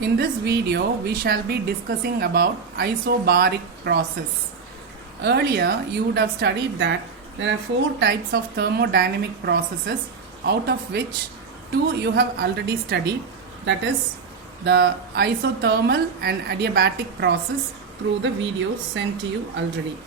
In this video, we shall be discussing about isobaric process. Earlier, you would have studied that there are 4 types of thermodynamic processes, out of which 2 you have already studied, that is the isothermal and adiabatic process through the videos sent to you already.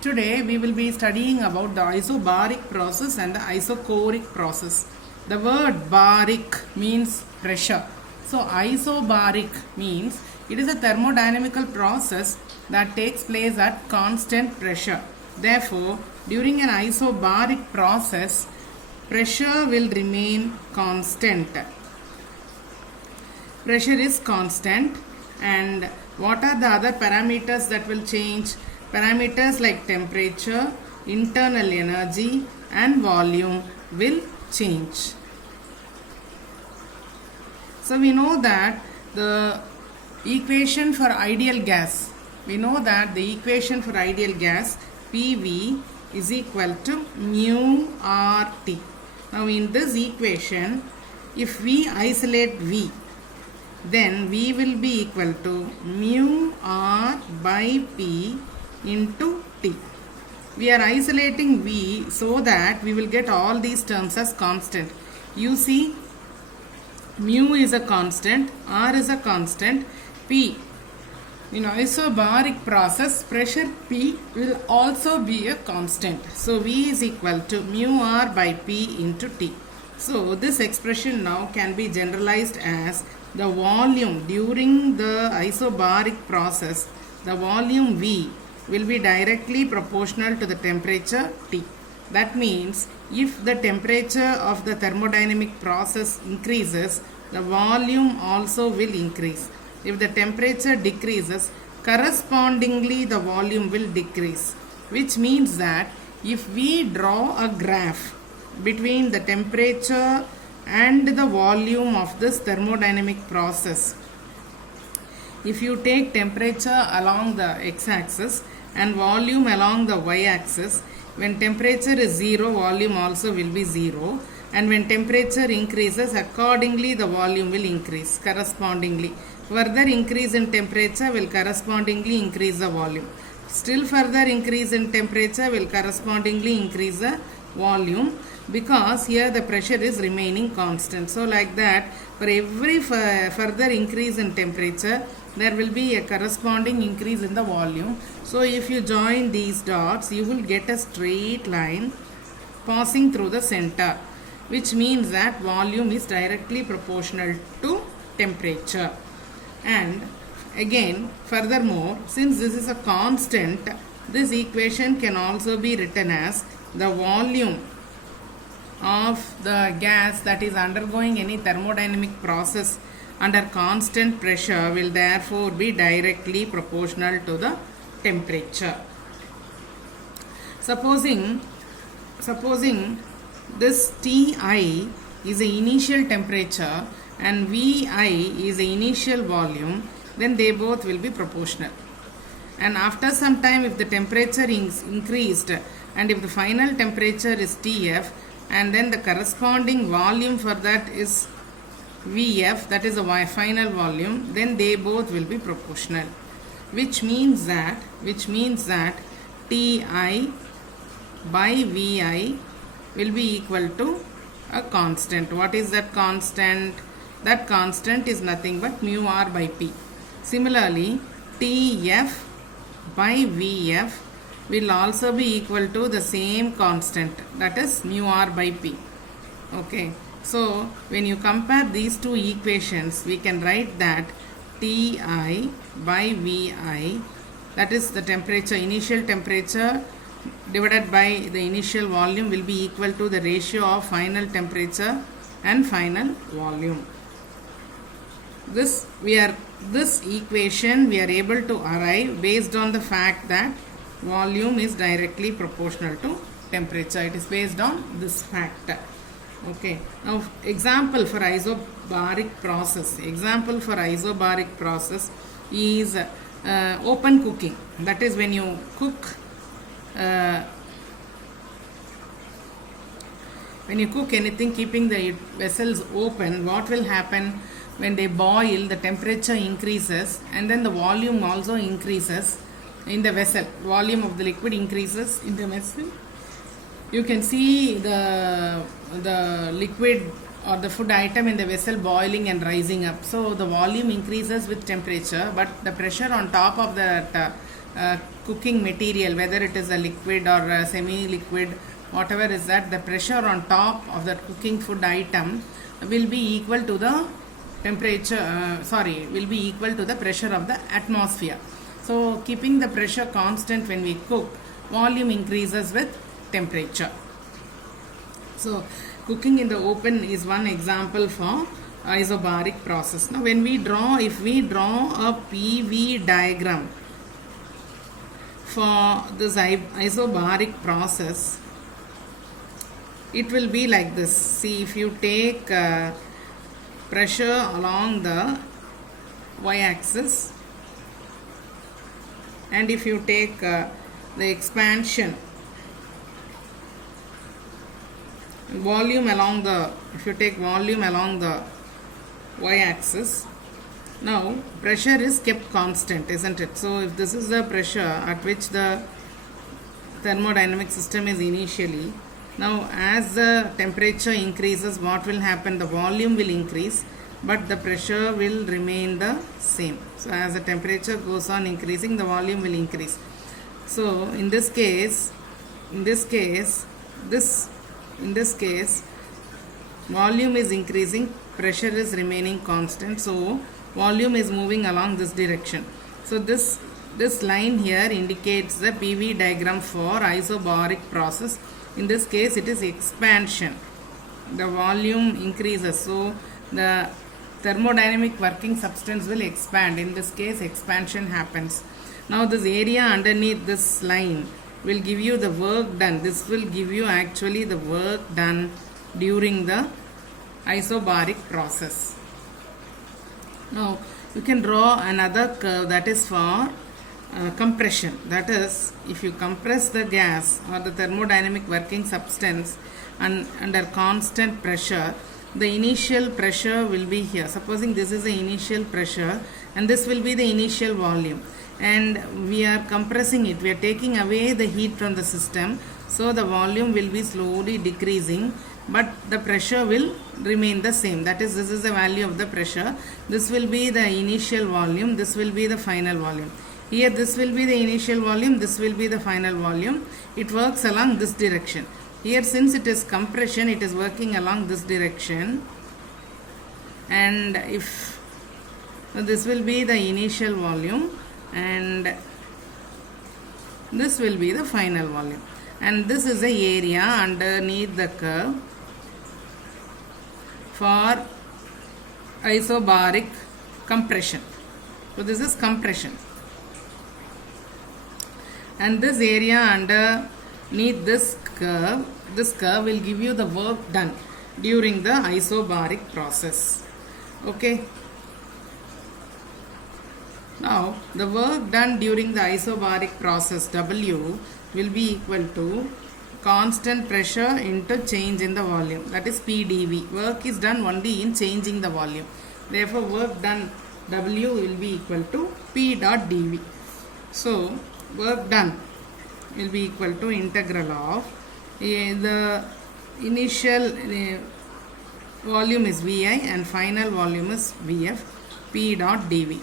Today, we will be studying about the isobaric process and the isochoric process. The word baric means pressure. So isobaric means it is a thermodynamical process that takes place at constant pressure. Therefore, during an isobaric process, pressure will remain constant. Pressure is constant, and what are the other parameters that will change? Parameters like temperature, internal energy and volume will change. So we know that the equation for ideal gas, PV is equal to mu RT. Now in this equation, if we isolate V, then V will be equal to mu R by P into T. We are isolating V so that we will get all these terms as constant. You see, mu is a constant, R is a constant, P. In isobaric process, pressure P will also be a constant. So V is equal to mu R by P into T. So this expression now can be generalized as the volume during the isobaric process. The volume V will be directly proportional to the temperature T. That means if the temperature of the thermodynamic process increases, the volume also will increase. If the temperature decreases, correspondingly the volume will decrease. Which means that if we draw a graph between the temperature and the volume of this thermodynamic process, if you take temperature along the x-axis and volume along the y-axis, when temperature is 0, volume also will be 0, and when temperature increases, accordingly the volume will increase correspondingly. Further increase in temperature will correspondingly increase the volume. Still further increase in temperature will correspondingly increase the volume, because here the pressure is remaining constant. So like that, for every further increase in temperature, there will be a corresponding increase in the volume. So if you join these dots, you will get a straight line passing through the center, which means that volume is directly proportional to temperature. And again, furthermore, since this is a constant, this equation can also be written as the volume of the gas that is undergoing any thermodynamic process under constant pressure will therefore be directly proportional to the temperature. Supposing this Ti is the initial temperature and Vi is the initial volume, then they both will be proportional. And after some time, if the temperature is increased and if the final temperature is Tf and then the corresponding volume for that is Vf, that is the final volume, then they both will be proportional. Which means that Ti by Vi will be equal to a constant. What is that constant? That constant is nothing but mu R by P. Similarly, Tf by Vf will also be equal to the same constant, that is mu R by P. Okay. So when you compare these two equations, we can write that Ti by Vi, that is the temperature, initial temperature divided by the initial volume, will be equal to the ratio of final temperature and final volume. This equation we are able to arrive based on the fact that volume is directly proportional to temperature. It is based on this fact. Okay. Now example for isobaric process. Is open cooking. That is when you cook anything keeping the vessels open, what will happen? when they boil, the temperature increases and then the volume also increases in the vessel. Volume of the liquid increases in the vessel. You can see the liquid or the food item in the vessel boiling and rising up. So the volume increases with temperature, but the pressure on top of that cooking material, whether it is a liquid or a semi-liquid, whatever is that, the pressure on top of that cooking food item will be equal to the temperature, will be equal to the pressure of the atmosphere. So keeping the pressure constant when we cook, volume increases with temperature. So cooking in the open is one example for isobaric process. Now when we draw, if we draw a PV diagram for this isobaric process, it will be like this. See, if you take pressure along the y-axis, and if you take the expansion volume along the, if you take volume along the y-axis, now pressure is kept constant, isn't it? So if this is the pressure at which the thermodynamic system is initially, now as the temperature increases, what will happen? The volume will increase, but the pressure will remain the same. So as the temperature goes on increasing, the volume will increase. So in this case, volume is increasing, pressure is remaining constant. So volume is moving along this direction. So this line here indicates the PV diagram for isobaric process. In this case, it is expansion. The volume increases, so the thermodynamic working substance will expand. In this case, expansion happens. Now this area underneath this line will give you the work done. This will give you actually the work done during the isobaric process. Now you can draw another curve that is for compression. That is, if you compress the gas or the thermodynamic working substance under constant pressure, the initial pressure will be here. Supposing this is the initial pressure and this will be the initial volume, and we are compressing it, we are taking away the heat from the system, so the volume will be slowly decreasing, but the pressure will remain the same. That is, this is the value of the pressure, this will be the initial volume, this will be the final volume. Here this will be the initial volume, this will be the final volume. It works along this direction. Here, since it is compression, it is working along this direction, and if this will be the initial volume and this will be the final volume, and this is the area underneath the curve for isobaric compression. So this is compression, and this area underneath this curve will give you the work done during the isobaric process. Okay. Now the work done during the isobaric process, W, will be equal to constant pressure into change in the volume, that is PdV. Work is done only in changing the volume. Therefore work done, W, will be equal to P dot dV. So work done will be equal to integral of the initial volume is Vi and final volume is Vf, P dot dV.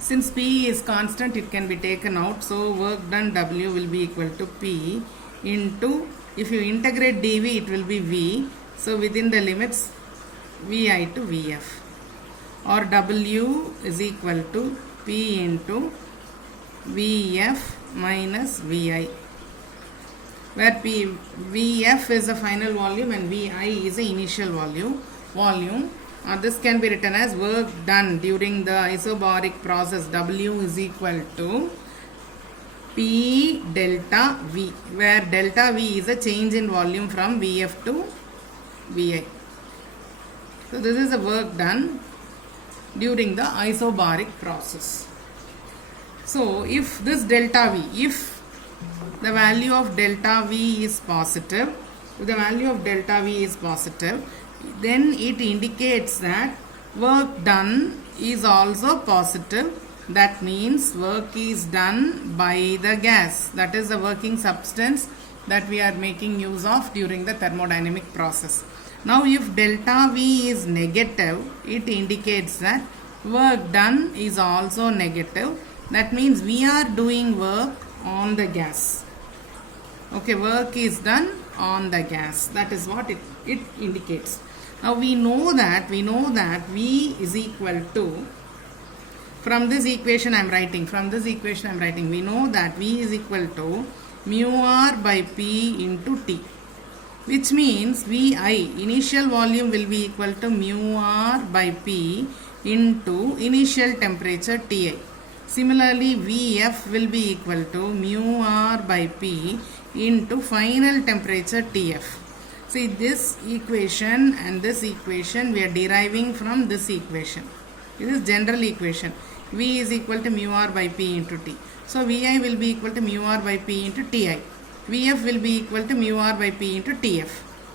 Since P is constant, it can be taken out, so work done W will be equal to P into, if you integrate dV, it will be V, so within the limits Vi to Vf, or W is equal to P into Vf minus Vi, where Vf is the final volume and Vi is the initial volume. This can be written as work done during the isobaric process. W is equal to P delta V, where delta V is a change in volume from Vf to Vi. So this is the work done during the isobaric process. So if this delta V, if the value of delta V is positive, if the value of delta V is positive, then it indicates that work done is also positive. That means work is done by the gas. That is the working substance that we are making use of during the thermodynamic process. Now if delta V is negative, it indicates that work done is also negative. That means we are doing work on the gas. Okay, work is done on the gas. That is what it indicates. Now we know that V is equal to, from this equation I am writing, we know that V is equal to mu R by P into T, which means Vi, initial volume, will be equal to mu R by P into initial temperature Ti. Similarly, Vf will be equal to mu R by P into final temperature Tf. See, this equation and this equation we are deriving from this equation. This is general equation. V is equal to mu R by P into T. So, Vi will be equal to mu R by P into Ti. Vf will be equal to mu R by P into Tf.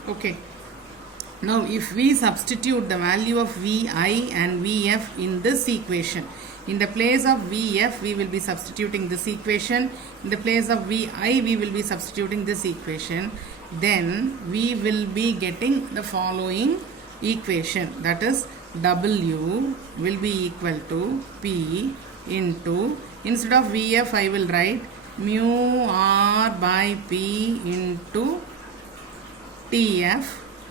Okay. Now, if we substitute the value of Vi and Vf in this equation, in the place of Vf, we will be substituting this equation. In the place of Vi, we will be substituting this equation. Then, we will be getting the following equation. That is, W will be equal to P into, instead of Vf, I will write mu R by P into Tf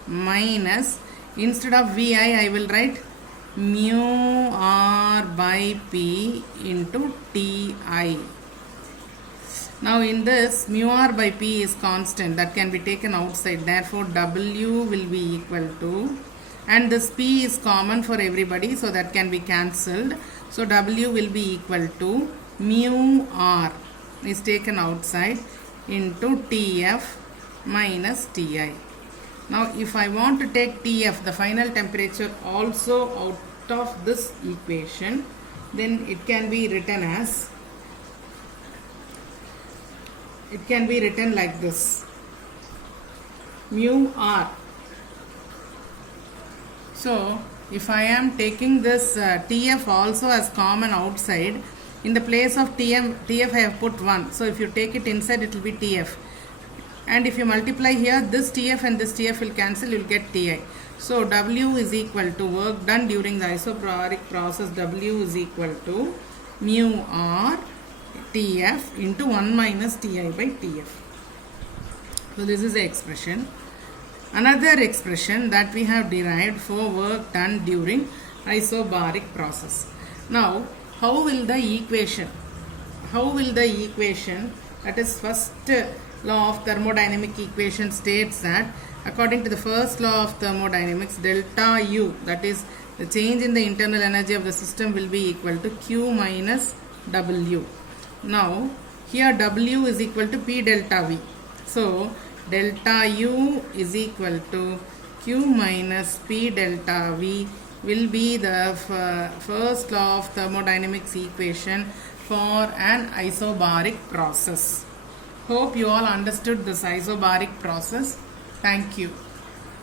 minus, instead of Vi, I will write mu R by P into Ti. Now in this, mu R by P is constant, that can be taken outside. Therefore, W will be equal to, and this P is common for everybody, so that can be cancelled. So W will be equal to mu R is taken outside into Tf minus Ti. Now if I want to take Tf, the final temperature, also out of this equation, then it can be written as, it can be written like this, mu R. So if I am taking this Tf also as common outside, in the place of Tf I have put 1. So if you take it inside, it will be Tf. And if you multiply here, this Tf and this Tf will cancel, you will get Ti. So W is equal to work done during the isobaric process. W is equal to mu R Tf into 1 minus Ti by Tf. So this is the expression. Another expression that we have derived for work done during isobaric process. Now, how will the equation, that is first law of thermodynamic equation states that according to the first law of thermodynamics, delta U, that is the change in the internal energy of the system, will be equal to Q minus W. Now, here W is equal to P delta V. So, delta U is equal to Q minus P delta V will be the first law of thermodynamics equation for an isobaric process. Hope you all understood this isobaric process. Thank you.